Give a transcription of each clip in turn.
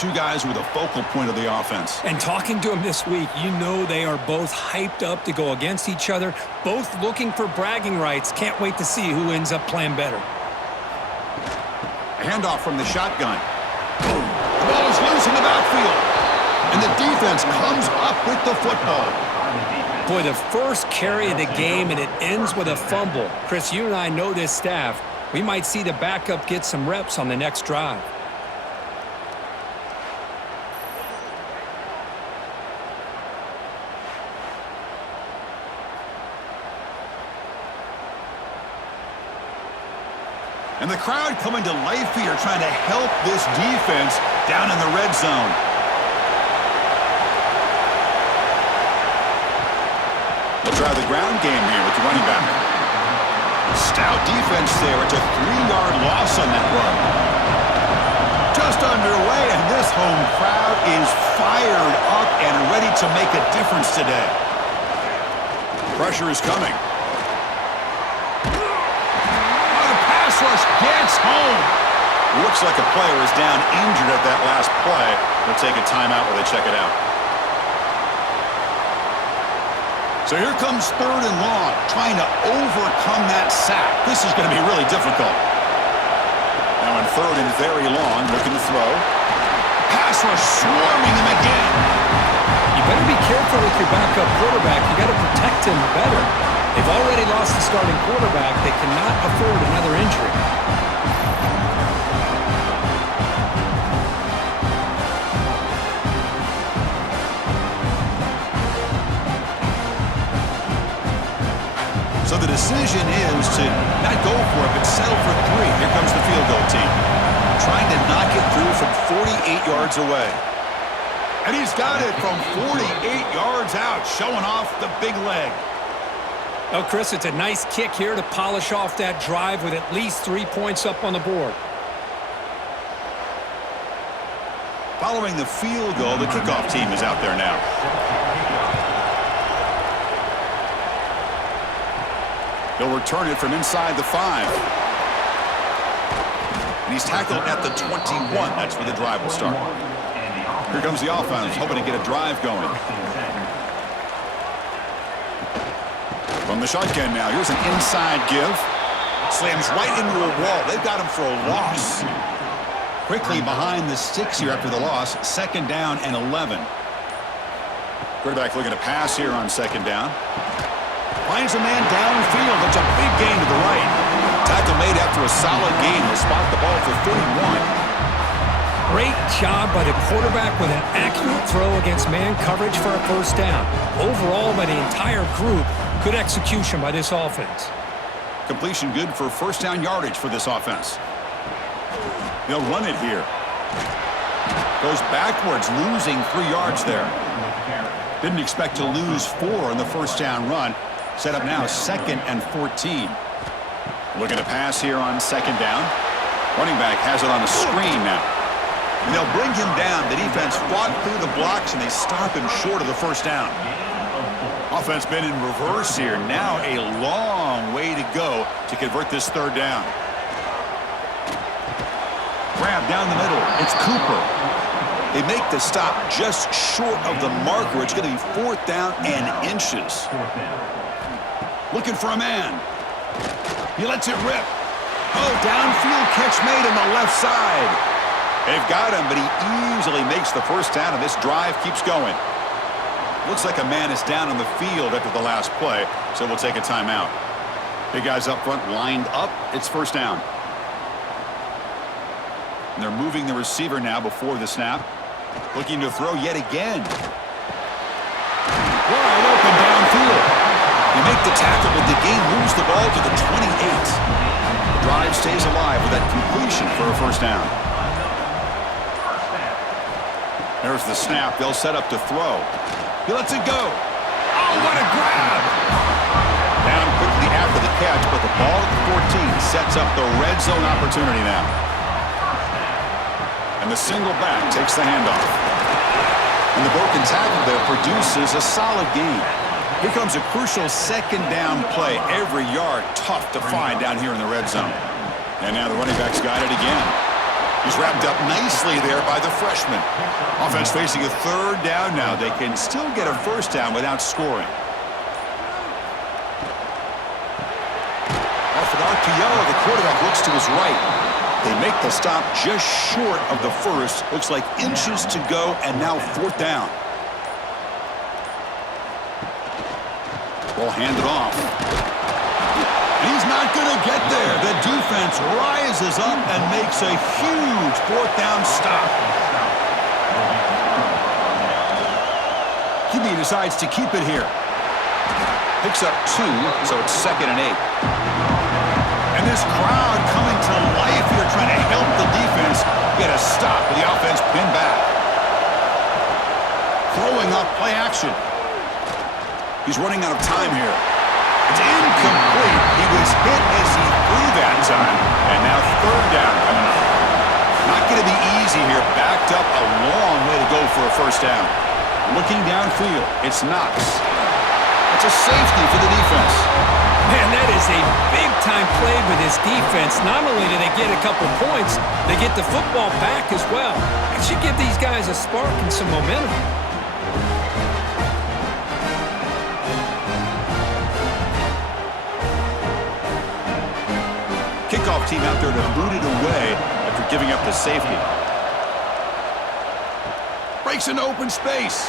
two guys were the focal point of the offense. And talking to them this week, you know they are both hyped up to go against each other, both looking for bragging rights. Can't wait to see who ends up playing better. A handoff from the shotgun. The ball is loose in the backfield. And the defense comes up with the football. Boy, the first carry of the game, and it ends with a fumble. Chris, you and I know this staff. We might see the backup get some reps on the next drive. And the crowd coming to life here, trying to help this defense down in the red zone. They'll try the ground game here with the running back. Stout defense there. It's a 3-yard loss on that run. Just underway, and this home crowd is fired up and ready to make a difference today. Pressure is coming. Rush gets home. Looks like a player is down injured at that last play. They'll take a timeout while they check it out. So here comes 3rd and long, trying to overcome that sack. This is going to be really difficult. Now in 3rd and very long, looking to throw. Pass rush swarming him again. You better be careful with your backup quarterback. You got to protect him better. They've already lost the starting quarterback. They cannot afford another injury. So the decision is to not go for it, but settle for 3. Here comes the field goal team. Trying to knock it through from 48 yards away. And he's got it from 48 yards out, showing off the big leg. Oh, Chris, it's a nice kick here to polish off that drive with at least 3 points up on the board. Following the field goal, the kickoff team is out there now. They'll return it from inside the 5. And he's tackled at the 21. That's where the drive will start. Here comes the offense, hoping to get a drive going. From the shotgun now, here's an inside give. Slams right into a wall. They've got him for a loss. Quickly behind the sticks here after the loss. 2nd down and 11. Quarterback looking to pass here on 2nd down. Finds a man downfield. That's a big gain to the right. Tackle made after a solid gain. Will spot the ball for 31. Great job by the quarterback with an accurate throw against man coverage for a 1st down. Overall, by the entire group, good execution by this offense. Completion good for 1st down yardage for this offense. They'll run it here. Goes backwards, losing 3 yards there. Didn't expect to lose 4 on the 1st down run. Set up now 2nd and 14. Looking to pass here on 2nd down. Running back has it on the screen now. And they'll bring him down. The defense fought through the blocks, and they stop him short of the 1st down. Offense been in reverse here. Now a long way to go to convert this 3rd down. Grab down the middle. It's Cooper. They make the stop just short of the marker. It's going to be 4th down and inches. Looking for a man. He lets it rip. Oh, downfield catch made on the left side. They've got him, but he easily makes the 1st down, and this drive keeps going. Looks like a man is down on the field after the last play, so we'll take a timeout. Big guys up front lined up. It's 1st down. And they're moving the receiver now before the snap. Looking to throw yet again. Wide open downfield. They make the tackle, but the game moves the ball to the 28. The drive stays alive with that completion for a 1st down. There's the snap. They'll set up to throw. He lets it go. Oh, what a grab! Down quickly after the catch, but the ball at the 14 sets up the red zone opportunity now. And the single back takes the handoff. And the broken tackle there produces a solid gain. Here comes a crucial 2nd down play. Every yard tough to find down here in the red zone. And now the running back's got it again. He's wrapped up nicely there by the freshman. Offense facing a third down now. They can still get a first down without scoring. Off an RPO, the quarterback looks to his right. They make the stop just short of the first. Looks like inches to go, and now fourth down. Ball handed off. He's not going to get there. The defense rises up and makes a huge fourth down stop. QB decides to keep it here. Picks up 2, so it's 2nd and 8. And this crowd coming to life here, trying to help the defense get a stop with the offense pinned back. Throwing up play action. He's running out of time here. It's incomplete. He was hit as he threw that time. And now third down coming up. Not going to be easy here. Backed up a long way to go for a first down. Looking downfield, it's Knox. It's a safety for the defense. Man, that is a big-time play with this defense. Not only do they get a couple points, they get the football back as well. It should give these guys a spark and some momentum. Kickoff team out there to boot it away after giving up the safety. Breaks into open space.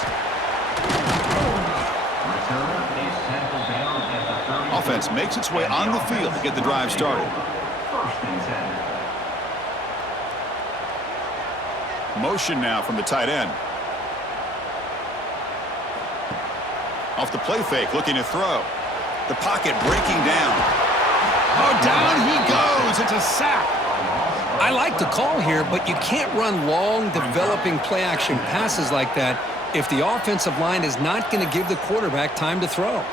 Offense makes its way on the field to get the drive started. Motion now from the tight end. Off the play fake, looking to throw. The pocket breaking down. Oh, down he goes. It's a sack. I like the call here, but you can't run long, developing play-action passes like that if the offensive line is not going to give the quarterback time to throw.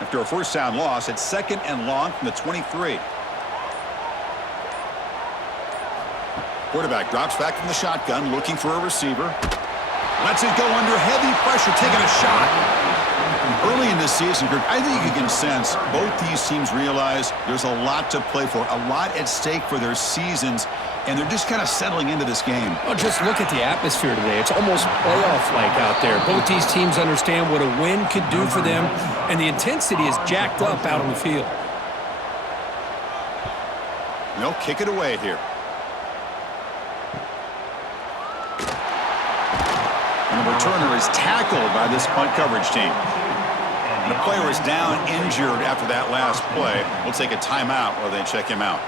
After a first down loss, it's 2nd and long from the 23. Quarterback drops back from the shotgun, looking for a receiver. Lets it go under heavy pressure, taking a shot. Early in this season, Kirk, I think you can sense both these teams realize there's a lot to play for, a lot at stake for their seasons, and they're just kind of settling into this game. Well, just look at the atmosphere today. It's almost playoff-like out there. Both these teams understand what a win could do for them, and the intensity is jacked up out on the field. They'll kick it away here. And the returner is tackled by this punt coverage team. And the player is down injured after that last play. We'll take a timeout while they check him out.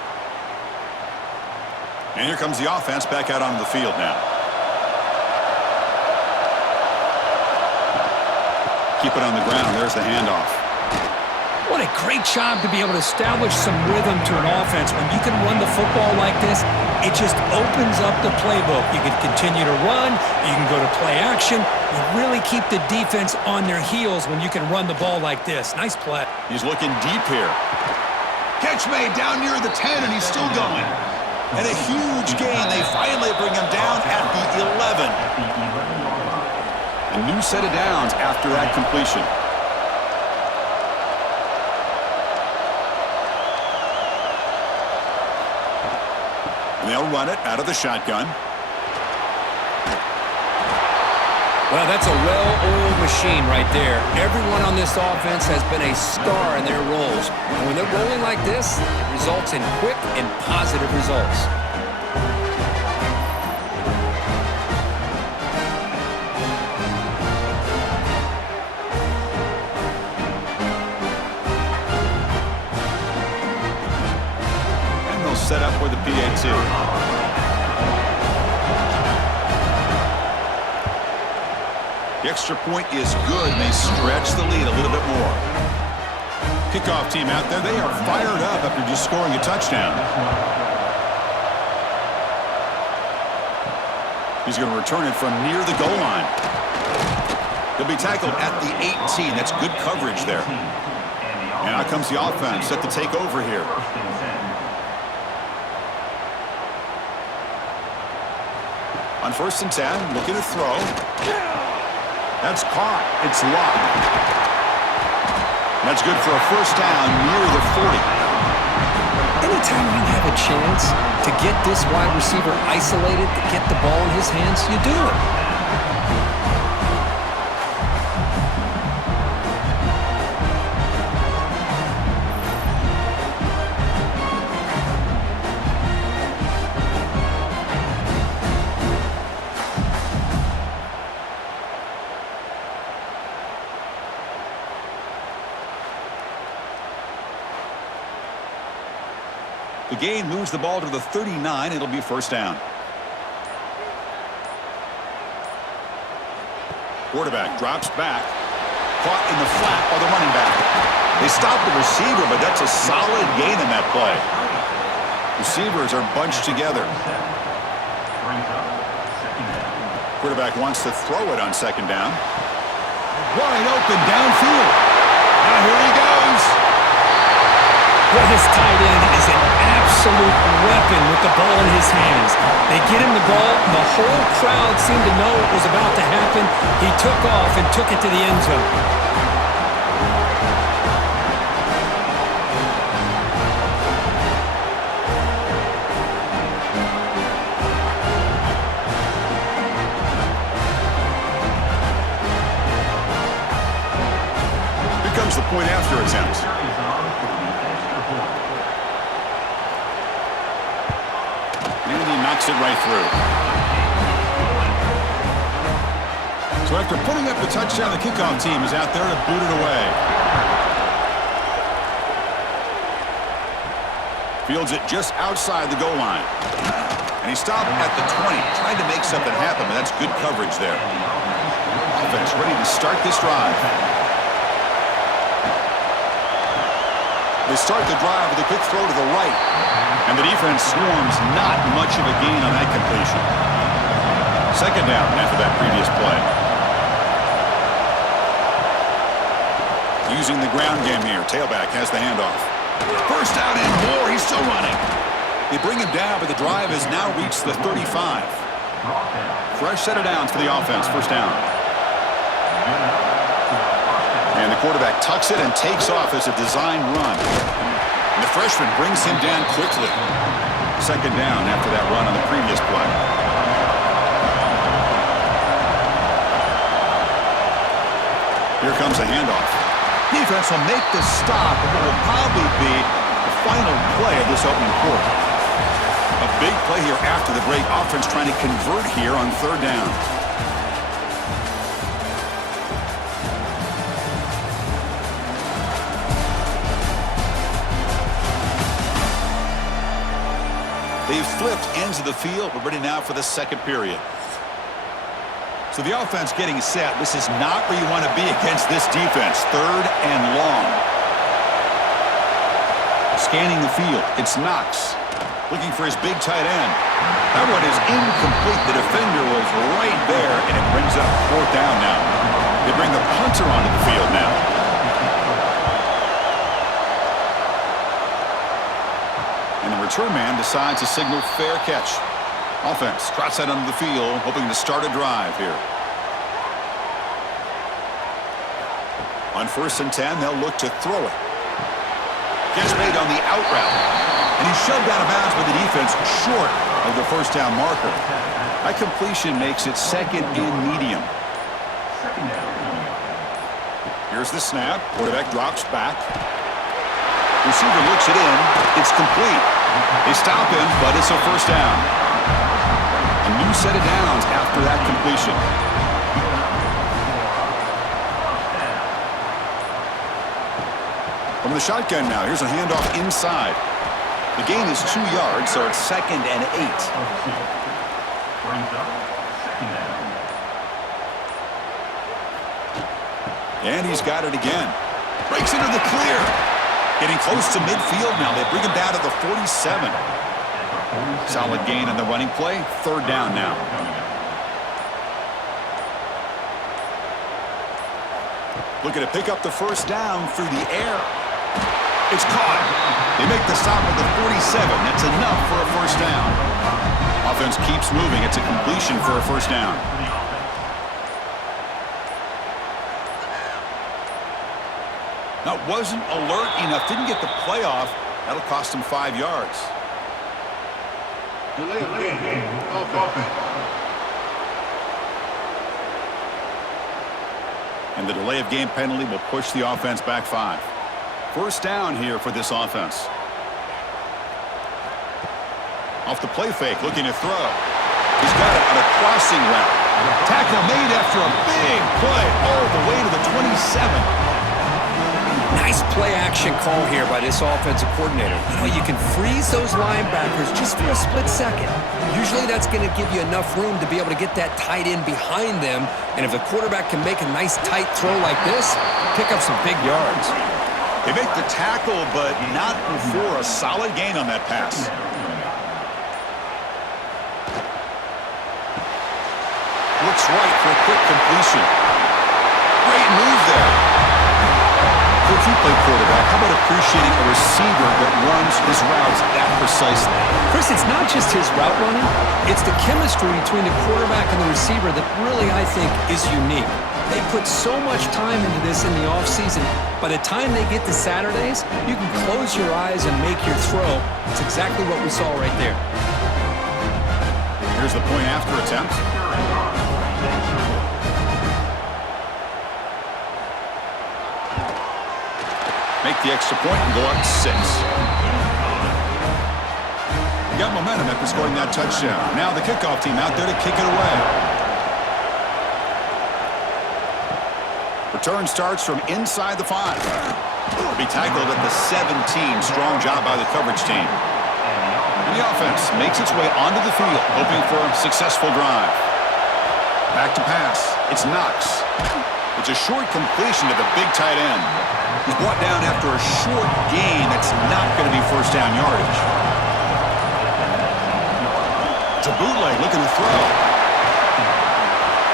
And here comes the offense back out onto the field now. Keep it on the ground. There's the handoff. What a great job to be able to establish some rhythm to an offense. When you can run the football like this, it just opens up the playbook. You can continue to run. You can go to play action. You really keep the defense on their heels when you can run the ball like this. Nice play. He's looking deep here. Catch made down near the 10, and he's still going. And a huge gain. They finally bring him down at the 11. A new set of downs after that completion. And they'll run it out of the shotgun. Well, that's a well-oiled machine right there. Everyone on this offense has been a star in their roles. And when they're rolling like this, it results in quick and positive results. And they'll set up for the PAT. The extra point is good, and they stretch the lead a little bit more. Kickoff team out there, they are fired up after just scoring a touchdown. He's going to return it from near the goal line. He'll be tackled at the 18. That's good coverage there. And out comes the offense set to take over here. On 1st and 10, looking to throw. That's caught. It's locked. That's good for a first down near the 40. Anytime you have a chance to get this wide receiver isolated, to get the ball in his hands, you do it. The gain moves the ball to the 39. It'll be first down. Quarterback drops back. Caught in the flat by the running back. They stop the receiver, but that's a solid gain in that play. Receivers are bunched together. Quarterback wants to throw it on second down. Wide open downfield. Now here he goes. Well, his tight end is an absolute weapon with the ball in his hands. They get him the ball. The whole crowd seemed to know it was about to happen. He took off and took it to the end zone. Here comes the point after attempt. Knocks it right through. So after putting up the touchdown, the kickoff team is out there to boot it away. Fields it just outside the goal line. And he stopped at the 20, trying to make something happen, but that's good coverage there. Offense ready to start this drive. They start the drive with a quick throw to the right. And the defense swarms, not much of a gain on that completion. Second down after that previous play. Using the ground game here. Tailback has the handoff. First down and more. He's still running. They bring him down, but the drive has now reached the 35. Fresh set of downs for the offense. First down. And the quarterback tucks it and takes off as a design run. And the freshman brings him down quickly. Second down after that run on the previous play. Here comes a handoff. Defense will make the stop, and what will probably be the final play of this opening quarter. A big play here after the break. Offense trying to convert here on third down. They've flipped ends of the field. We're ready now for the second period. So the offense getting set. This is not where you want to be against this defense. Third and long. Scanning the field. It's Knox. Looking for his big tight end. That one is incomplete. The defender was right there, and it brings up fourth down now. They bring the punter onto the field now. And the return man decides to signal fair catch. Offense trots that onto the field, hoping to start a drive here. On 1st and 10, they'll look to throw it. Gets made on the out route. And he's shoved out of bounds by the defense short of the first down marker. That completion makes it second and medium. Here's the snap. Quarterback drops back. Receiver looks it in. It's complete. They stop him, but it's a first down. A new set of downs after that completion. From the shotgun now, here's a handoff inside. The gain is 2 yards, so it's 2nd and 8. And he's got it again. Breaks into the clear. Getting close to midfield now. They bring him down to the 47. Solid gain on the running play. Third down now. Looking to pick up the first down through the air. It's caught. They make the stop at the 47. That's enough for a first down. Offense keeps moving. It's a completion for a first down. Now, wasn't alert enough, didn't get the play off. That'll cost him 5 yards. Delay of game, offense. And the delay of game penalty will push the offense back 5. First down here for this offense. Off the play fake, looking to throw. He's got it on a crossing route. Tackle made after a big play all the way to the 27. Nice play-action call here by this offensive coordinator. You know, you can freeze those linebackers just for a split second. Usually that's going to give you enough room to be able to get that tight end behind them. And if the quarterback can make a nice tight throw like this, pick up some big yards. They make the tackle, but not before a solid gain on that pass. Looks right for a quick completion. Great move there. If you play quarterback, how about appreciating a receiver that runs his routes that precisely? Chris, it's not just his route running. It's the chemistry between the quarterback and the receiver that really, I think, is unique. They put so much time into this in the offseason. By the time they get to Saturdays, you can close your eyes and make your throw. It's exactly what we saw right there. Here's the point after attempt. Make the extra point and go up 6. You got momentum after scoring that touchdown. Now the kickoff team out there to kick it away. Return starts from inside the 5. Will be tackled at the 17. Strong job by the coverage team. And the offense makes its way onto the field, hoping for a successful drive. Back to pass. It's Knox. It's a short completion to the big tight end. He's brought down after a short gain that's not going to be first down yardage. It's a bootleg looking to throw.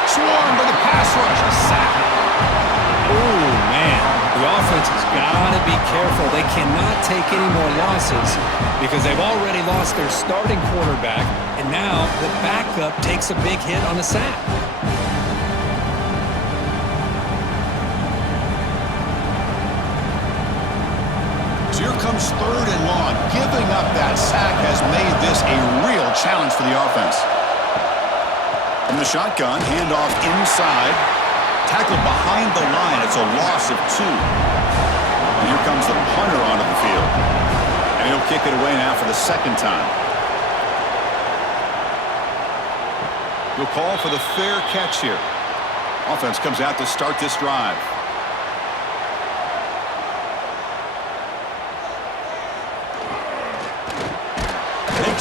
Swarmed by the pass rush. A sack. Oh, man. The offense has got to be careful. They cannot take any more losses because they've already lost their starting quarterback, and now the backup takes a big hit on the sack. Here comes 3rd and long. Giving up that sack has made this a real challenge for the offense. From the shotgun, handoff inside. Tackled behind the line. It's a loss of 2. And here comes the punter onto the field. And he'll kick it away now for the 2nd time. He'll call for the fair catch here. Offense comes out to start this drive.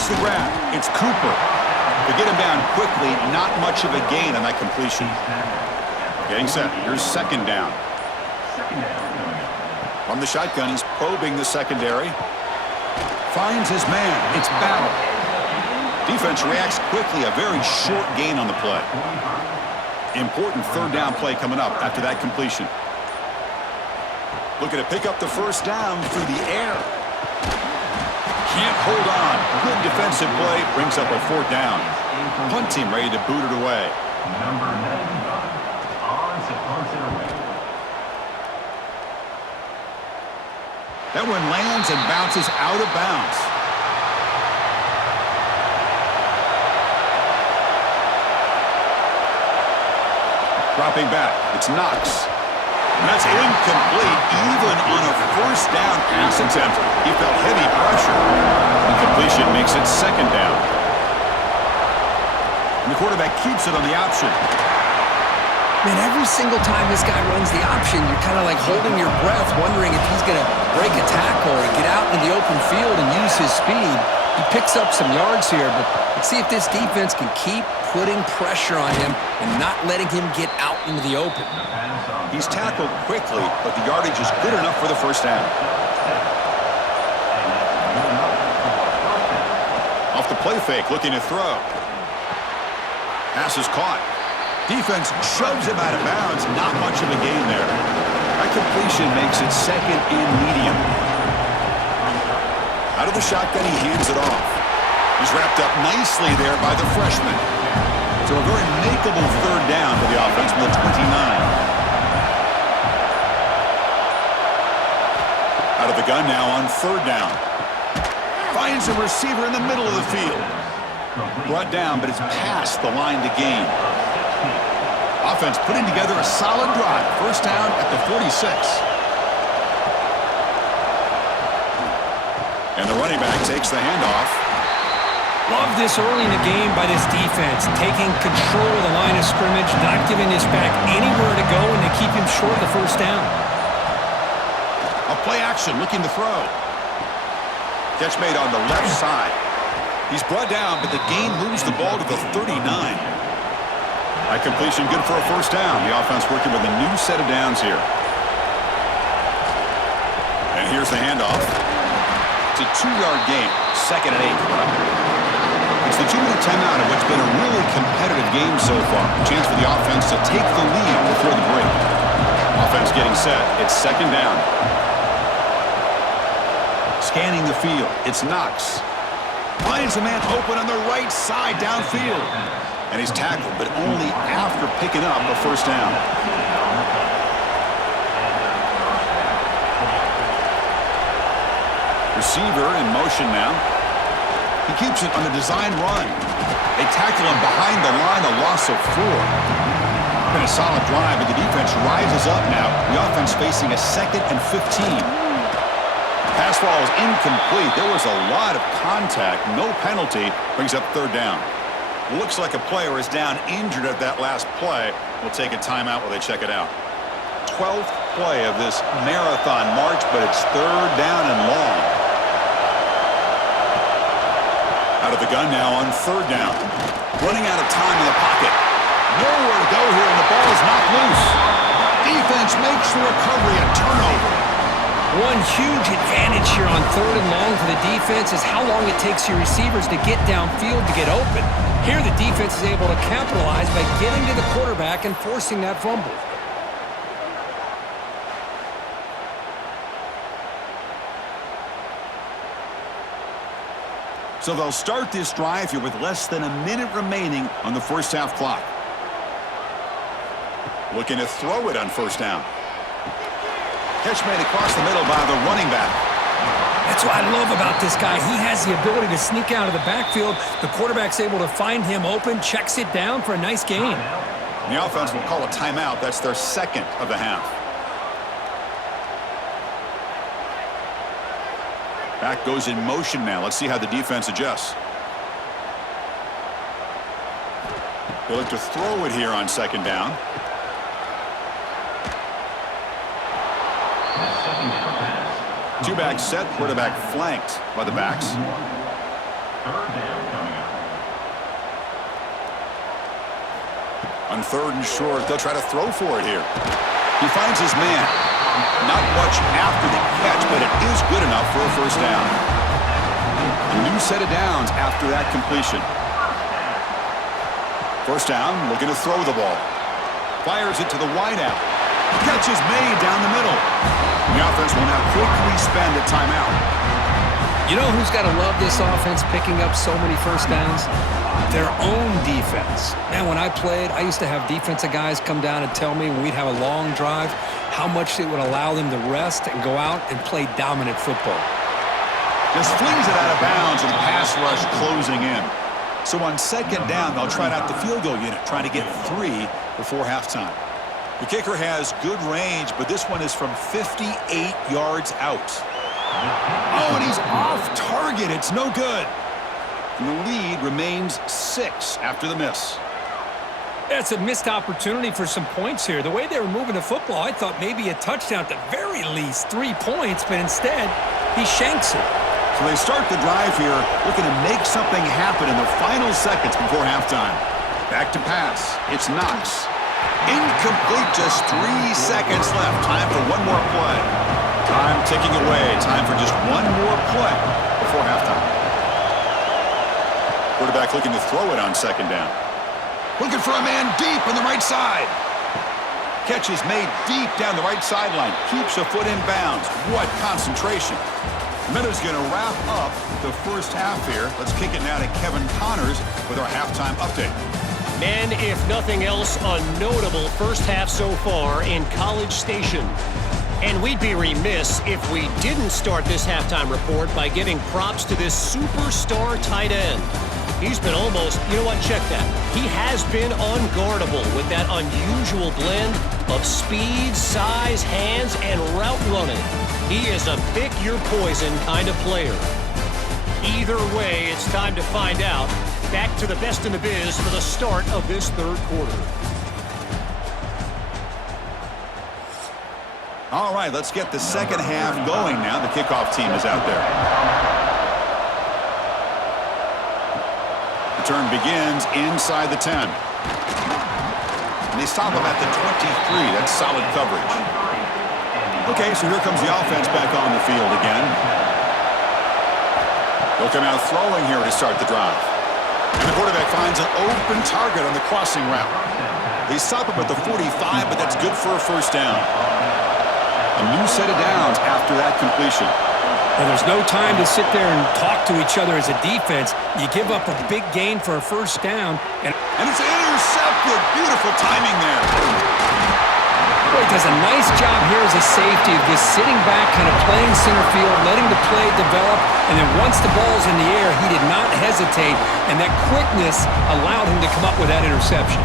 The grab. It's Cooper. To get him down quickly, not much of a gain on that completion. Getting set. Here's 2nd down. From the shotgun, he's probing the secondary. Finds his man. It's Battle. Defense reacts quickly. A very short gain on the play. Important 3rd down play coming up after that completion. Looking to pick up the first down through the air. Can't hold on. Good defensive play. Brings up a 4th down. Punt team ready to boot it away. That one lands and bounces out of bounds. Dropping back. It's Knox. And that's incomplete, even on a first down pass attempt. He felt heavy pressure. Incompletion makes it 2nd down. And the quarterback keeps it on the option. Man, every single time this guy runs the option, you're kind of like holding your breath, wondering if he's going to break a tackle or get out in the open field and use his speed. He picks up some yards here, but let's see if this defense can keep putting pressure on him and not letting him get out into the open. He's tackled quickly, but the yardage is good enough for the first down. Off the play fake, looking to throw. Pass is caught. Defense shoves him out of bounds. Not much of a gain there. That completion makes it 2nd and medium. Out of the shotgun, he hands it off. He's wrapped up nicely there by the freshman. So a very makeable 3rd down for the offense from the 29. Out of the gun now on third down. Finds a receiver in the middle of the field. Brought down, but it's past the line to gain. Offense putting together a solid drive. First down at the 46. And the running back takes the handoff. Love this early in the game by this defense, taking control of the line of scrimmage, not giving this back anywhere to go, and they keep him short of the first down. A play action, looking to throw. Catch made on the left side. He's brought down, but the gain moves the ball to the 39. That completion good for a first down. The offense working with a new set of downs here. And here's the handoff. It's a 2-yard gain, 2nd and 8. It's the 2-minute timeout of what's been a really competitive game so far. A chance for the offense to take the lead before the break. Offense getting set. It's 2nd down. Scanning the field. It's Knox. Finds a man open on the right side downfield. And he's tackled, but only after picking up a first down. Receiver in motion now. He keeps it on the design run. They tackle him behind the line, a loss of 4. Been a solid drive, but the defense rises up now. The offense facing a 2nd and 15. Pass ball is incomplete. There was a lot of contact. No penalty. Brings up 3rd down. Looks like a player is down injured at that last play. We'll take a timeout while they check it out. 12th play of this marathon march, but it's 3rd down and long. Out of the gun now on 3rd down. Running out of time in the pocket. Nowhere to go here, and the ball is knocked loose. Defense makes the recovery a turnover. One huge advantage here on 3rd and long for the defense is how long it takes your receivers to get downfield to get open. Here the defense is able to capitalize by getting to the quarterback and forcing that fumble. So they'll start this drive here with less than a minute remaining on the first half clock. Looking to throw it on first down. Catch made across the middle by the running back. That's what I love about this guy. He has the ability to sneak out of the backfield. The quarterback's able to find him open, checks it down for a nice gain. The offense will call a timeout. That's their 2nd of the half. Back goes in motion now. Let's see how the defense adjusts. They look to throw it here on 2nd down. Two-back set, quarterback flanked by the backs. 3rd down coming up. On 3rd and short, they'll try to throw for it here. He finds his man. Not much after the catch, but it is good enough for a first down. A new set of downs after that completion. First down, looking to throw the ball. Fires it to the wideout. Catch is made down the middle. The offense will now quickly spend a timeout. You know who's got to love this offense picking up so many first downs? Their own defense. Man, when I played, I used to have defensive guys come down and tell me when we'd have a long drive how much it would allow them to rest and go out and play dominant football. Just flings it out of bounds and the pass rush closing in. So on 2nd down, they'll try it out the field goal unit, trying to get 3 before halftime. The kicker has good range, but this one is from 58 yards out. Oh, and he's off target. It's no good. And the lead remains 6 after the miss. That's a missed opportunity for some points here. The way they were moving the football, I thought maybe a touchdown, at the very least 3 points, but instead he shanks it. So they start the drive here, looking to make something happen in the final seconds before halftime. Back to pass. It's Knox. Incomplete, just 3 seconds left. Time for one more play. Time ticking away. Time for just one more play before halftime. Quarterback looking to throw it on 2nd down. Looking for a man deep on the right side. Catch is made deep down the right sideline. Keeps a foot in bounds. What concentration. The minute's going to wrap up the first half here. Let's kick it now to Kevin Connors with our halftime update. Man, if nothing else, a notable first half so far in College Station. And we'd be remiss if we didn't start this halftime report by giving props to this superstar tight end. He's been almost, you know what, check that. He has been unguardable with that unusual blend of speed, size, hands, and route running. He is a pick-your-poison kind of player. Either way, it's time to find out. Back to the best in the biz for the start of this third quarter. All right, let's get the second half going now. The kickoff team is out there. The turn begins inside the 10. And they stop him at the 23. That's solid coverage. Okay, so here comes the offense back on the field again. They'll come out throwing here to start the drive. And the quarterback finds an open target on the crossing route. They stop him at the 45, but that's good for a first down. A new set of downs after that completion. Well, there's no time to sit there and talk to each other as a defense. You give up a big gain for a first down. And it's intercepted. Beautiful timing there. Boy, he does a nice job here as a safety of just sitting back, kind of playing center field, letting the play develop, and then once the ball's in the air, he did not hesitate, and that quickness allowed him to come up with that interception.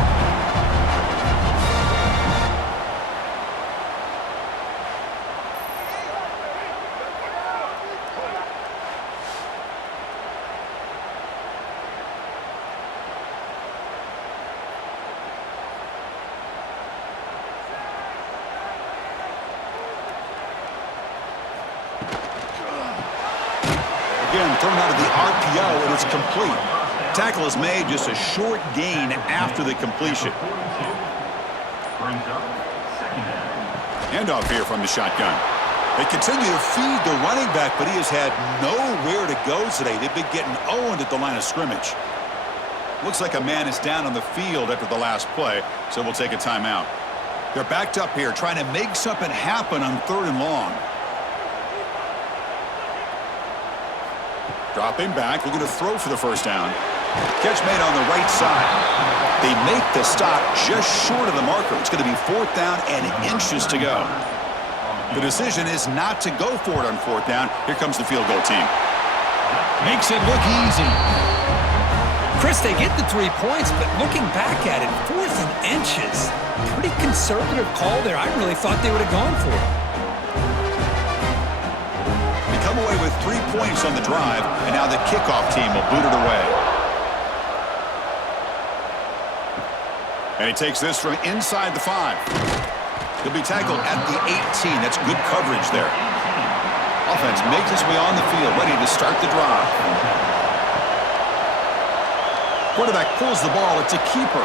Again, thrown out of the RPO, and it's complete. Tackle is made, just a short gain after the completion. Handoff here from the shotgun. They continue to feed the running back, but he has had nowhere to go today. They've been getting owned at the line of scrimmage. Looks like a man is down on the field after the last play, so we'll take a timeout. They're backed up here, trying to make something happen on 3rd and long. Dropping back, looking to throw for the first down. Catch made on the right side. They make the stop just short of the marker. It's going to be 4th down and inches to go. The decision is not to go for it on 4th down. Here comes the field goal team. Makes it look easy. Chris, they get the 3 points, but looking back at it, 4th and inches. Pretty conservative call there. I really thought they would have gone for it. Come away with 3 points on the drive, and now the kickoff team will boot it away. And he takes this from inside the 5. He'll be tackled at the 18. That's good coverage there. Offense makes its way on the field, ready to start the drive. Quarterback pulls the ball. It's a keeper.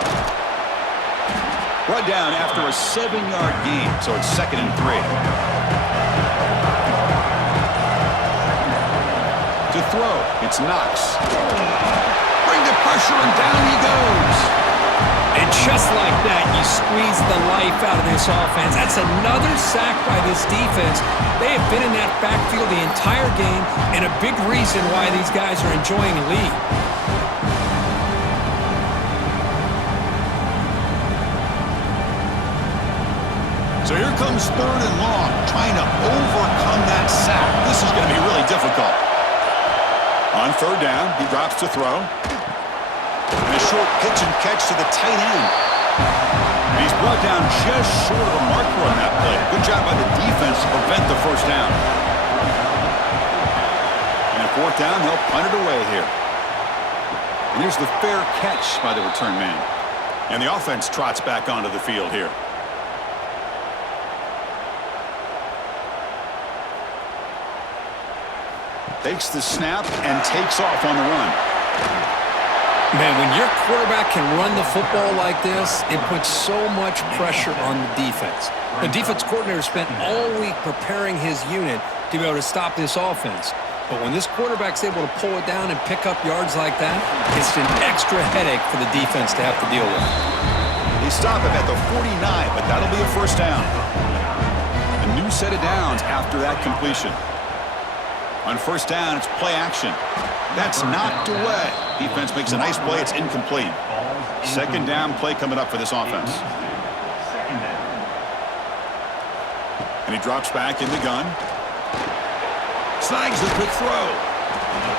Brought down after a 7-yard gain, so it's 2nd and 3. To throw, it's Knox. Bring the pressure, and down he goes. And just like that, you squeeze the life out of this offense. That's another sack by this defense. They have been in that backfield the entire game, and a big reason why these guys are enjoying the lead. So here comes 3rd and long, trying to overcome that sack. This is going to be really difficult. On 3rd down, he drops to throw. And a short pitch and catch to the tight end. And he's brought down just short of a marker on that play. Good job by the defense to prevent the first down. And at 4th down, they'll punt it away here. And here's the fair catch by the return man. And the offense trots back onto the field here. Takes the snap and takes off on the run. Man, when your quarterback can run the football like this, it puts so much pressure on the defense. The defense coordinator spent all week preparing his unit to be able to stop this offense. But when this quarterback's able to pull it down and pick up yards like that, it's an extra headache for the defense to have to deal with. They stop him at the 49, but that'll be a first down. A new set of downs after that completion. On 1st down, it's play action. That's knocked away. Defense makes a nice play. It's incomplete. 2nd down play coming up for this offense. And he drops back in the gun. Snags the quick throw.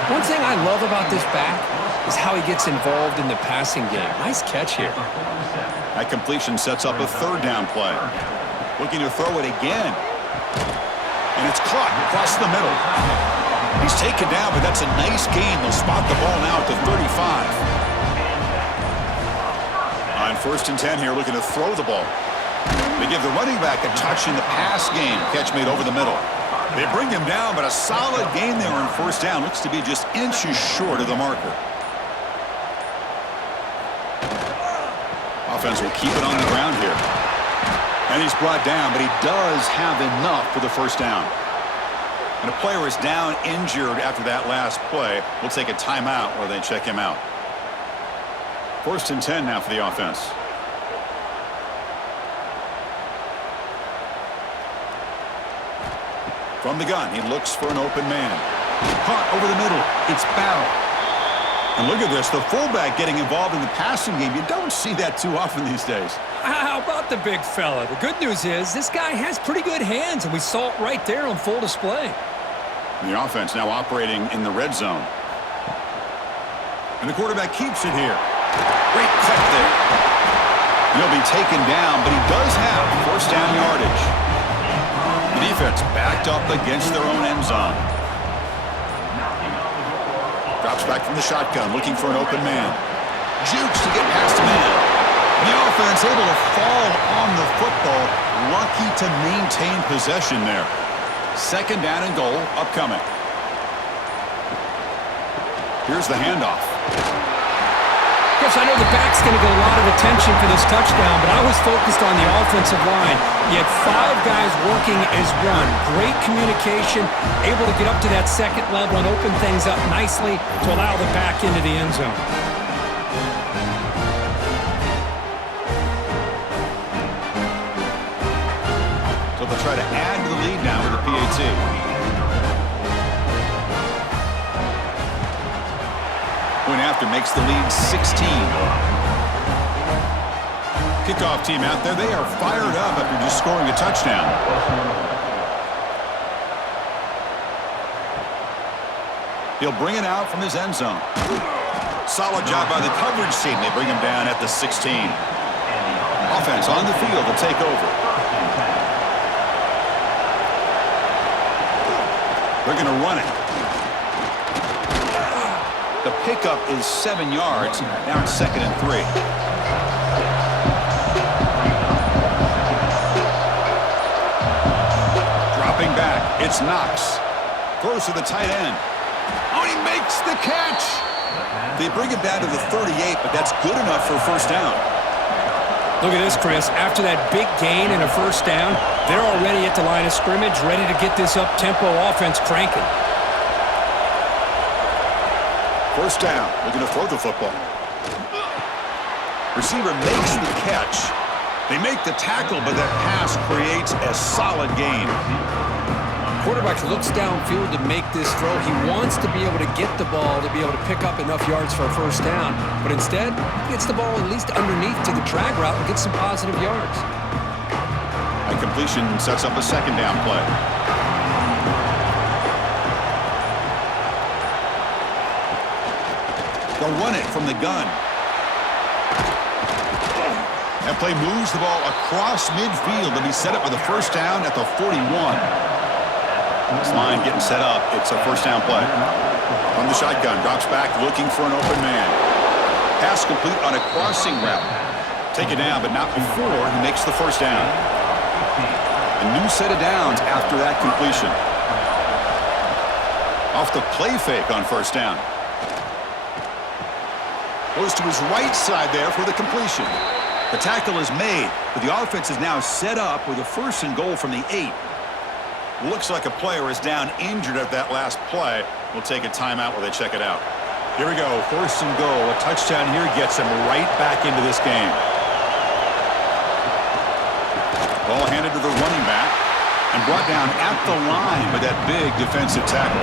One thing I love about this back is how he gets involved in the passing game. Nice catch here. That completion sets up a third down play. Looking to throw it again. And it's caught across the middle. He's taken down, but that's a nice gain. They'll spot the ball now at the 35. On 1st and 10 here, looking to throw the ball. They give the running back a touch in the pass game. Catch made over the middle. They bring him down, but a solid gain there on 1st down. Looks to be just inches short of the marker. Offense will keep it on the ground here. And he's brought down, but he does have enough for the 1st down. And a player is down injured after that last play. We'll take a timeout while they check him out. 1st and 10 now for the offense. From the gun, he looks for an open man. Caught over the middle. It's Battle. And look at this, the fullback getting involved in the passing game. You don't see that too often these days. How about the big fella? The good news is this guy has pretty good hands, and we saw it right there on full display. The offense now operating in the red zone. And the quarterback keeps it here. Great cut there. And he'll be taken down, but he does have 1st down yardage. The defense backed up against their own end zone. Drops back from the shotgun, looking for an open man. Jukes to get past a man. The offense able to fall on the football. Lucky to maintain possession there. 2nd down and goal upcoming. Here's the handoff. Yes, I know the back's going to get a lot of attention for this touchdown, but I was focused on the offensive line. You had 5 guys working as one. Great communication, able to get up to that 2nd level and open things up nicely to allow the back into the end zone. So they'll try to add to the lead now with the PAT. Point after makes the lead 16. Kickoff team out there. They are fired up after just scoring a touchdown. He'll bring it out from his end zone. Solid job by the coverage team. They bring him down at the 16. Offense on the field to take over. They're going to run it. The pickup is 7 yards. Now it's 2nd and 3. Dropping back. It's Knox. Throws to the tight end. Oh, he makes the catch. They bring it down to the 38, but that's good enough for a 1st down. Look at this, Chris. After that big gain and a 1st down, they're already at the line of scrimmage, ready to get this up-tempo offense cranking. 1st down. Looking to throw the football. Receiver makes the catch. They make the tackle, but that pass creates a solid gain. Quarterback looks downfield to make this throw. He wants to be able to get the ball to be able to pick up enough yards for a 1st down. But instead, he gets the ball at least underneath to the drag route and gets some positive yards. A completion sets up a 2nd down play. They'll run it from the gun. That play moves the ball across midfield to be set up with a 1st down at the 41. This line getting set up. It's a 1st down play. From the shotgun, drops back looking for an open man. Pass complete on a crossing route. Take it down, but not before he makes the 1st down. A new set of downs after that completion. Off the play fake on 1st down. Goes to his right side there for the completion. The tackle is made, but the offense is now set up with a 1st and goal from the 8. Looks like a player is down injured at that last play. We'll take a timeout while they check it out. Here we go, 1st and goal. A touchdown here gets him right back into this game. Ball handed to the running back and brought down at the line with that big defensive tackle.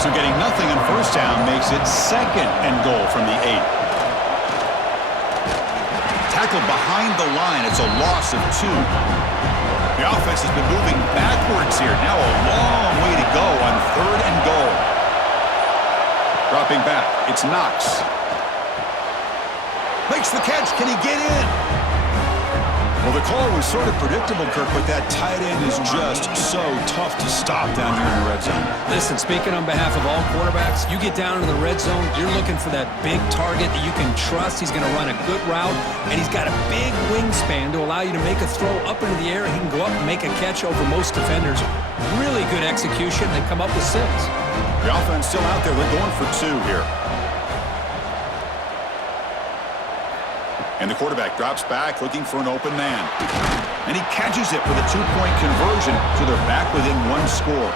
So getting nothing on 1st down makes it 2nd and goal from the 8. Tackle behind the line. It's a loss of 2. The offense has been moving backwards here. Now a long way to go on 3rd and goal. Dropping back, it's Knox. Makes the catch. Can he get in? Well, the call was sort of predictable, Kirk, but that tight end is just so tough to stop down here in the red zone. Listen, speaking on behalf of all quarterbacks, you get down into the red zone, you're looking for that big target that you can trust. He's going to run a good route, and he's got a big wingspan to allow you to make a throw up into the air. He can go up and make a catch over most defenders. Really good execution. They come up with 6. The offense still out there. They're going for 2 here. And the quarterback drops back looking for an open man. And he catches it for the 2-point conversion, so they're back within 1 score.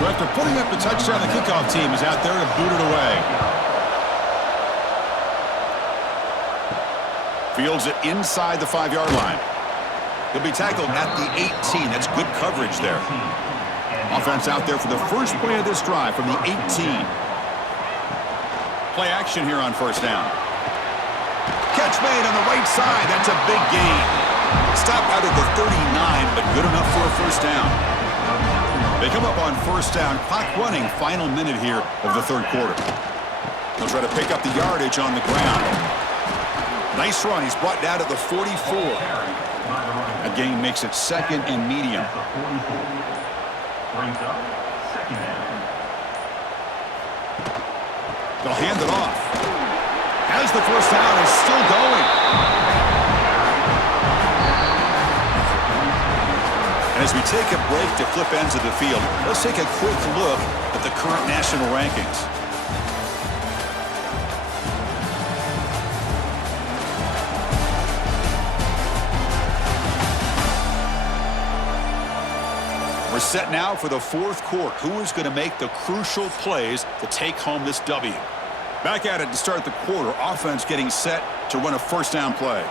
So after putting up the touchdown, the kickoff team is out there to boot it away. Fields it inside the 5-yard line. He'll be tackled at the 18. That's good coverage there. Offense out there for the first play of this drive from the 18. Play action here on 1st down. Catch made on the right side. That's a big gain. Stop out at the 39, but good enough for a 1st down. They come up on 1st down. Clock running. Final minute here of the 3rd quarter. They'll try to pick up the yardage on the ground. Nice run. He's brought down at the 44. A gain makes it 2nd and medium. Brings up 2nd down. They'll hand it off. As the 1st down is still going. And as we take a break to flip ends of the field, let's take a quick look at the current national rankings. We're set now for the 4th quarter. Who is going to make the crucial plays to take home this W? Back at it to start the quarter. Offense getting set to run a 1st down play.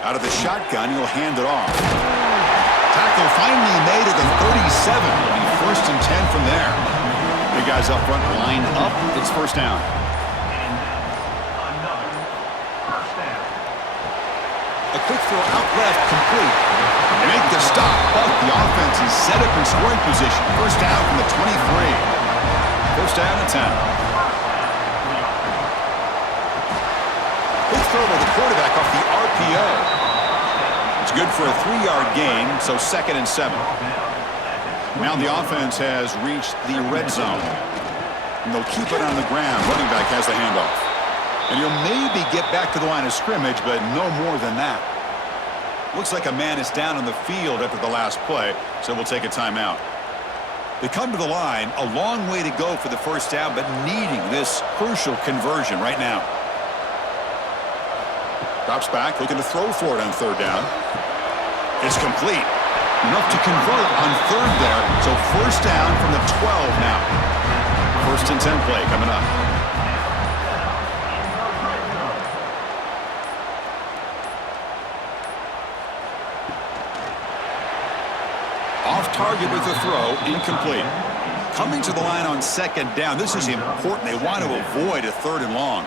Out of the shotgun, he'll hand it off. Tackle finally made at the 37. It'll be 1st and 10 from there. Big guys up front line up. It's 1st down. Another 1st down. A quick throw out left, complete. They make the stop, but the offense is set up in scoring position. 1st down from the 23. 1st down and 10. Throw by the quarterback off the RPO. It's good for a 3-yard gain, so 2nd and 7. Now the offense has reached the red zone. And they'll keep it on the ground. Running back has the handoff. And he'll maybe get back to the line of scrimmage, but no more than that. Looks like a man is down on the field after the last play, so we'll take a timeout. They come to the line, a long way to go for the 1st down, but needing this crucial conversion right now. Drops back, looking to throw for it on 3rd down. It's complete. Enough to convert on 3rd there. So 1st down from the 12 now. 1st and 10 play coming up. Off target with the throw, incomplete. Coming to the line on 2nd down. This is important. They want to avoid a 3rd and long.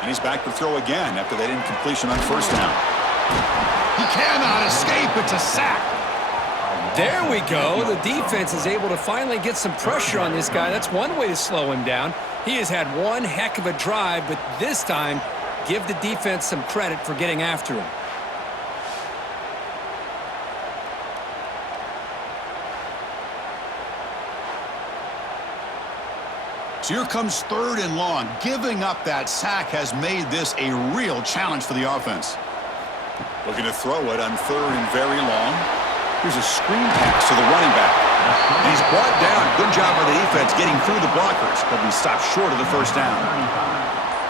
And he's back to throw again after that incompletion on 1st down. He cannot escape. It's a sack. There we go. The defense is able to finally get some pressure on this guy. That's one way to slow him down. He has had one heck of a drive, but this time, give the defense some credit for getting after him. So here comes 3rd and long. Giving up that sack has made this a real challenge for the offense. Looking to throw it on 3rd and very long. Here's a screen pass to the running back. And he's brought down. Good job by the defense getting through the blockers, but we stopped short of the 1st down.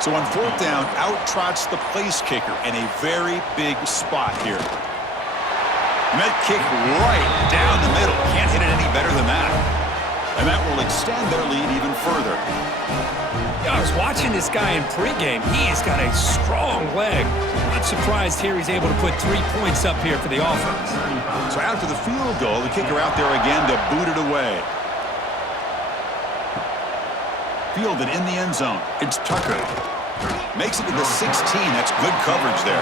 So on 4th down, out trots the place kicker in a very big spot here. And that kick right down the middle. Can't hit it any better than that. And that will extend their lead even further. I was watching this guy in pregame. He has got a strong leg. Not surprised here he's able to put 3 points up here for the offense. So after the field goal, the kicker out there again to boot it away. Fielded in the end zone. It's Tucker. Makes it to the 16. That's good coverage there.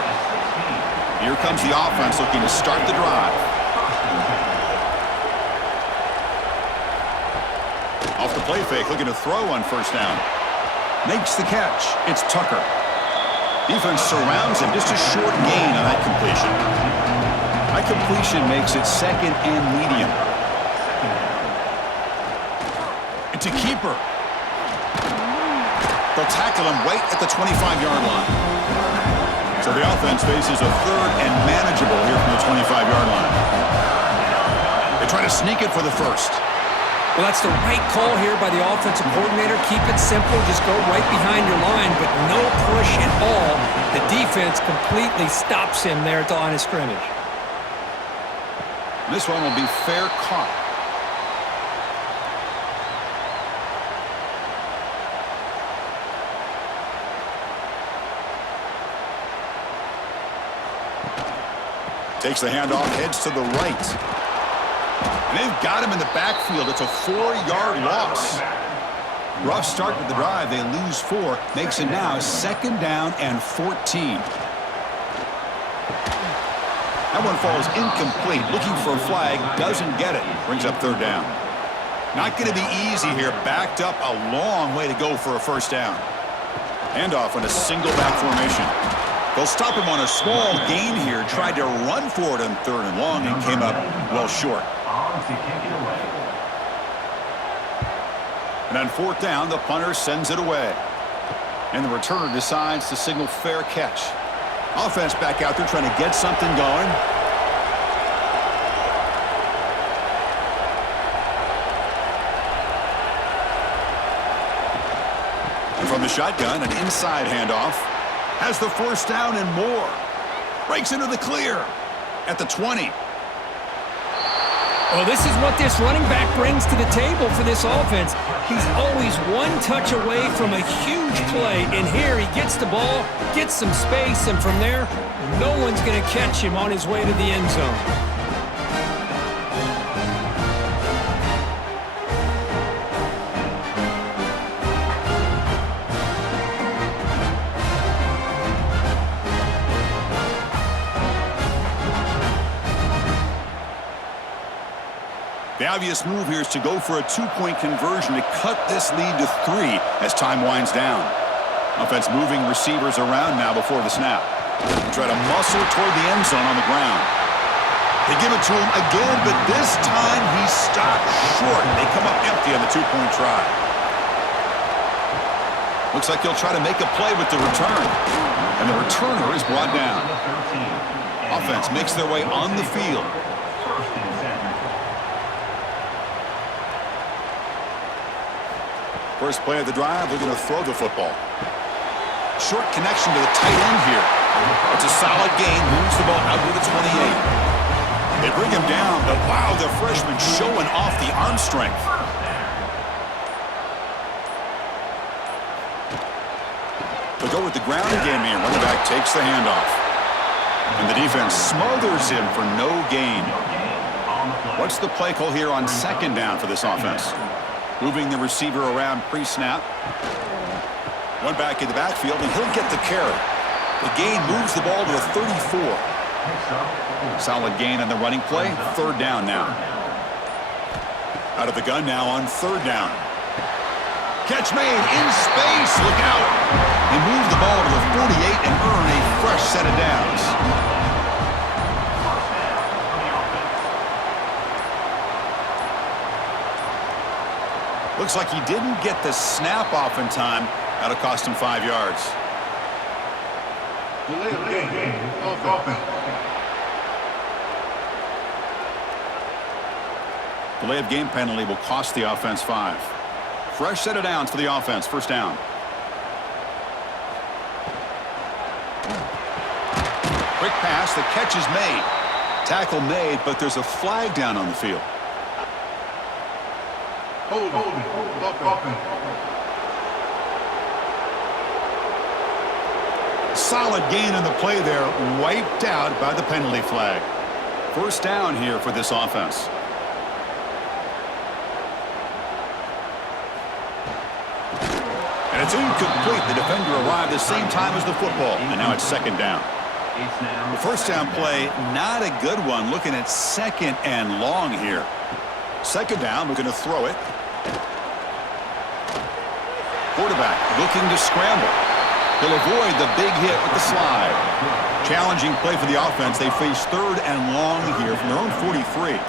Here comes the offense looking to start the drive. Off the play fake, looking to throw on first down. Makes the catch. It's Tucker. Defense surrounds him. Just a short gain on that completion. That completion makes it second and medium. It's a keeper. They'll tackle him right at the 25-yard line. So the offense faces a third and manageable here from the 25-yard line. They try to sneak it for the first. Well, that's the right call here by the offensive coordinator. Keep it simple. Just go right behind your line, but no push at all. The defense completely stops him there at the line of scrimmage. This one will be fair caught. Takes the handoff, heads to the right. And they've got him in the backfield. It's a 4-yard loss. Rough start to the drive. They lose 4. Makes it now second down and 14. That one falls incomplete. Looking for a flag. Doesn't get it. Brings up third down. Not going to be easy here. Backed up a long way to go for a first down. Handoff on a single back formation. They'll stop him on a small gain here. Tried to run for it on third and long and came up well short. And on fourth down, the punter sends it away. And the returner decides to signal fair catch. Offense back out there trying to get something going. And from the shotgun, an inside handoff. Has the first down and more. Breaks into the clear at the 20. Well, this is what this running back brings to the table for this offense. He's always one touch away from a huge play. And here he gets the ball, gets some space, and from there, no one's going to catch him on his way to the end zone. The obvious move here is to go for a 2-point conversion to cut this lead to 3 as time winds down. Offense moving receivers around now before the snap. They try to muscle toward the end zone on the ground. They give it to him again, but this time he stopped short. They come up empty on the 2-point try. Looks like he'll try to make a play with the return. And the returner is brought down. Offense makes their way on the field. First play of the drive, they're going to throw the football. Short connection to the tight end here. It's a solid gain, moves the ball out to the 28. They bring him down, but wow, the freshman showing off the arm strength. They'll go with the ground game here. Running back takes the handoff. And the defense smothers him for no gain. What's the play call here on second down for this offense? Moving the receiver around pre-snap. One back in the backfield, and he'll get the carry. The gain moves the ball to the 34. Solid gain on the running play. Third down now. Out of the gun now on third down. Catch made in space. Look out. They move the ball to the 48 and earn a fresh set of downs. Looks like he didn't get the snap off in time. That'll cost him 5 yards. Delay of game penalty will cost the offense 5. Fresh set of downs for the offense. First down. Quick pass. The catch is made. Tackle made, but there's a flag down on the field. Solid gain in the play there, wiped out by the penalty flag. First down here for this offense. And it's incomplete. The defender arrived the same time as the football, and now it's second down. It's now The first down play, not a good one. Looking at 2nd and long here. 2nd down, looking to throw it. Quarterback looking to scramble. He'll avoid the big hit with the slide. Challenging play for the offense. They face 3rd and long here from their own 43.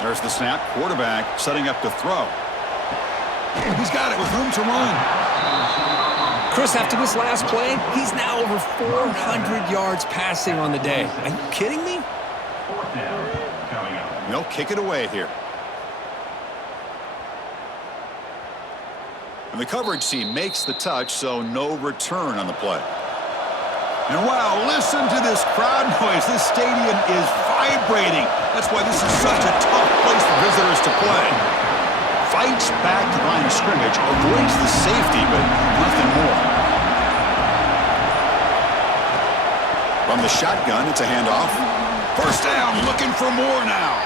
There's the snap. Quarterback setting up to throw. He's got it with room to run. Chris, after this last play, he's now over 400 yards passing on the day. Are you kidding me? 4th down coming up. They'll kick it away here. And the coverage team makes the touch, so no return on the play. And wow, listen to this crowd noise. This stadium is vibrating. That's why this is such a tough place for visitors to play. Fights back to the line of scrimmage, avoids the safety, but nothing more. From the shotgun, it's a handoff. First down, looking for more now.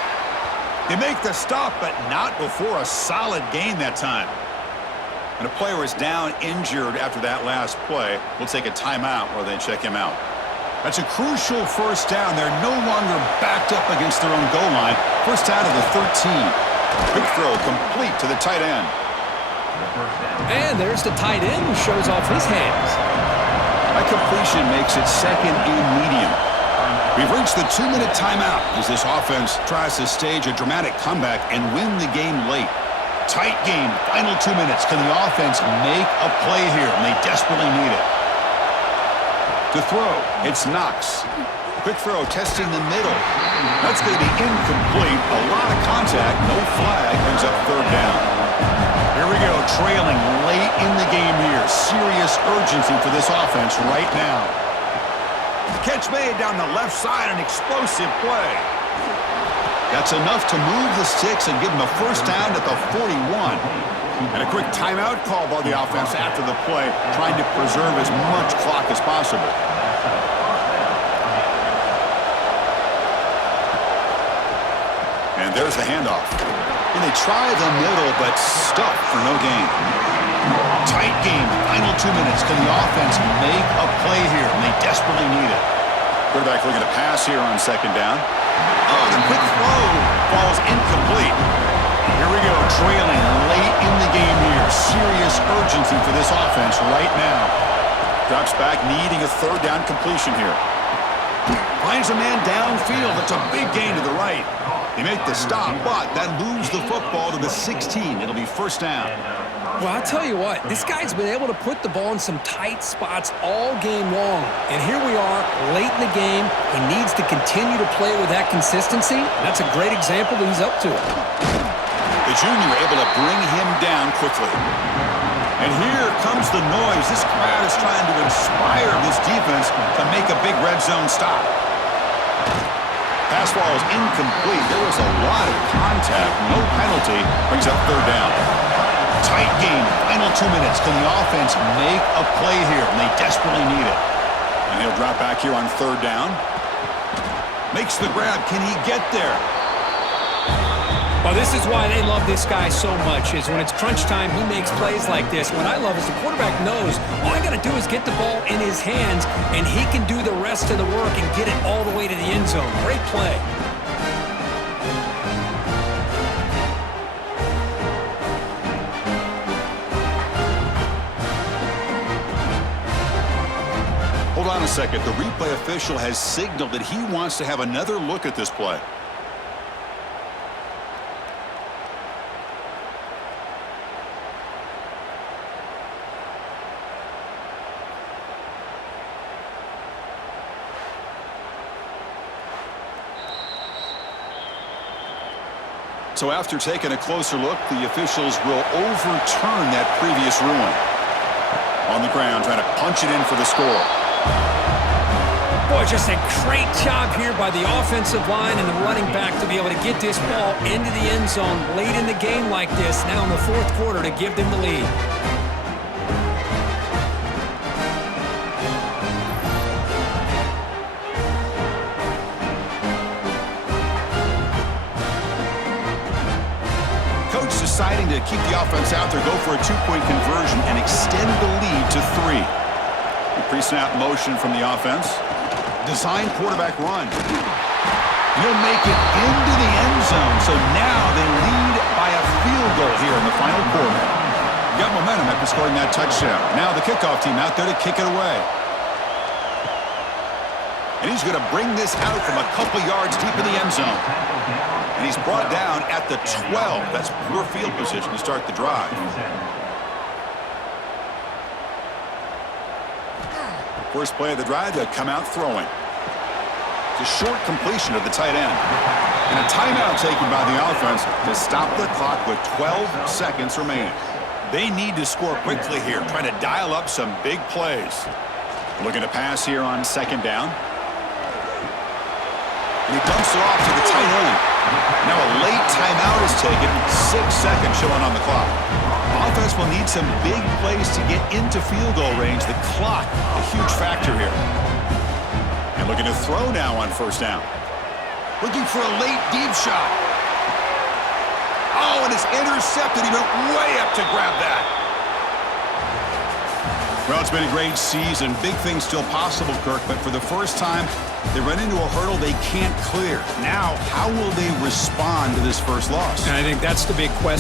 They make the stop, but not before a solid gain that time. And a player is down injured after that last play. We'll take a timeout while they check him out. That's a crucial first down. They're no longer backed up against their own goal line. First down of the 13. Quick throw complete to the tight end. The first down. And there's the tight end who shows off his hands. That completion makes it 2nd and medium. We've reached the 2-minute timeout as this offense tries to stage a dramatic comeback and win the game late. Tight game, final 2 minutes. Can the offense make a play here? And they desperately need it. To throw, it's Knox. Quick throw, testing the middle. That's going to be incomplete. A lot of contact, no flag, brings up 3rd down. Here we go, trailing late in the game here. Serious urgency for this offense right now. Catch made down the left side, an explosive play. That's enough to move the sticks and give them a first down at the 41. And a quick timeout call by the offense after the play, trying to preserve as much clock as possible. And there's the handoff. And they try the middle, but stuck for no gain. Tight game, final 2 minutes. Can the offense make a play here? And they desperately need it. Quarterback looking to pass here on 2nd down. Oh, the quick throw falls incomplete. Here we go, trailing late in the game here. Serious urgency for this offense right now. Drops back, needing a 3rd down completion here. Finds a man downfield. That's a big gain to the right. They make the stop, but that moves the football to the 16. It'll be first down. Well, I'll tell you what, this guy's been able to put the ball in some tight spots all game long. And here we are, late in the game. He needs to continue to play with that consistency. That's a great example that he's up to it. The junior able to bring him down quickly. And here comes the noise. This crowd is trying to inspire this defense to make a big red zone stop. Pass ball is incomplete. There was a lot of contact. No penalty. Brings up 3rd down. Tight game, final 2 minutes. Can the offense make a play here? And they desperately need it. And he'll drop back here on 3rd down. Makes the grab. Can he get there? Well, this is why they love this guy so much, is when it's crunch time, he makes plays like this. What I love is the quarterback knows all I got to do is get the ball in his hands, and he can do the rest of the work and get it all the way to the end zone. Great play. Hold on a second. The replay official has signaled that he wants to have another look at this play. So after taking a closer look, the officials will overturn that previous ruling. On the ground, trying to punch it in for the score. Boy, just a great job here by the offensive line and the running back to be able to get this ball into the end zone late in the game like this, now in the 4th quarter, to give them the lead. Deciding to keep the offense out there, go for a 2-point conversion and extend the lead to 3. The Pre-snap motion from the offense. Design quarterback run. He'll make it into the end zone. So now they lead by a field goal here in the final quarter. Got momentum after scoring that touchdown. Now the kickoff team out there to kick it away. And he's going to bring this out from a couple yards deep in the end zone. And he's brought down at the 12. That's poor field position to start the drive. First play of the drive, they'll come out throwing. It's a short completion of the tight end. And a timeout taken by the offense to stop the clock with 12 seconds remaining. They need to score quickly here, trying to dial up some big plays. Looking to pass here on second down. And he dumps it off to the tight end. Now a late timeout is taken, 6 seconds showing on the clock. Offense will need some big plays to get into field goal range. The clock, a huge factor here. And looking to throw now on first down. Looking for a late deep shot. Oh, and it's intercepted. He went way up to grab that. Well, it's been a great season. Big things still possible, Kirk, but for the first time, they run into a hurdle they can't clear. Now, how will they respond to this first loss? And I think that's the big question.